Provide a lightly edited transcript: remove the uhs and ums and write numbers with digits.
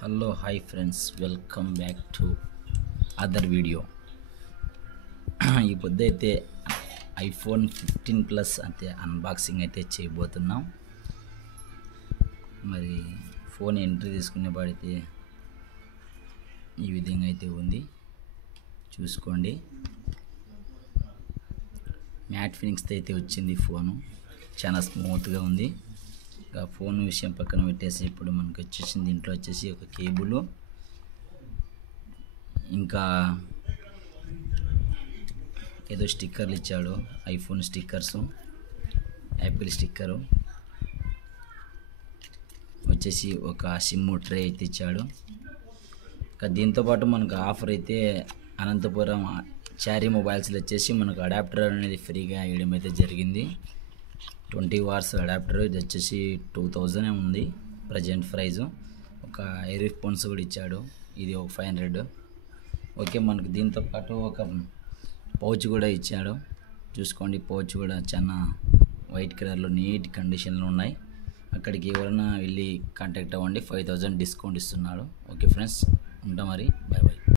Hello hi friends, welcome back to other video. ఈ పొద్దు అయితే ఐఫోన్ 15 ప్లస్ అయితే అన్బాక్సింగ్ అయితే చేయబోతున్నాం. మరి ఫోన్ ఎంట్రీ తీసుకునే పడితే ఈ విధంగా అయితే ఉంది, చూసుకోండి. మ్యాట్ ఫినిక్స్ అయితే వచ్చింది. ఫోను చాలా స్మూత్గా ఉంది. ఫోన్ విషయం పక్కన పెట్టేసి ఇప్పుడు మనకు వచ్చేసింది దీంట్లో వచ్చేసి ఒక కేబుల్, ఇంకా ఏదో స్టిక్కర్లు ఇచ్చాడు, ఐఫోన్ స్టిక్కర్స్, యాపిల్ స్టిక్కరు వచ్చేసి ఒక సిమ్ ట్రే అయితే ఇచ్చాడు. ఇంకా దీంతోపాటు మనకు ఆఫర్ అయితే అనంతపురం చారీ మొబైల్స్లో వచ్చేసి మనకు అడాప్టర్ అనేది ఫ్రీగా ఇవ్వడం అయితే జరిగింది. 20 వాట్స్ అడాప్టర్, ఇది వచ్చేసి 2000 ఉంది ప్రజెంట్ ప్రైజు. ఒక ఇయర్ ఫోన్స్ కూడా ఇచ్చాడు, ఇది ఒక 500. ఓకే, మనకు దీంతో పాటు ఒక పౌచ్ కూడా ఇచ్చాడు, చూసుకోండి. పౌచ్ కూడా చాలా వైట్ కలర్లో నీట్ కండిషన్లో ఉన్నాయి. అక్కడికి ఎవరైనా వెళ్ళి కాంటాక్ట్ అవ్వండి, 5000 డిస్కౌంట్ ఇస్తున్నాడు. ఓకే ఫ్రెండ్స్, ఉంటాం మరి, బాయ్ బాయ్.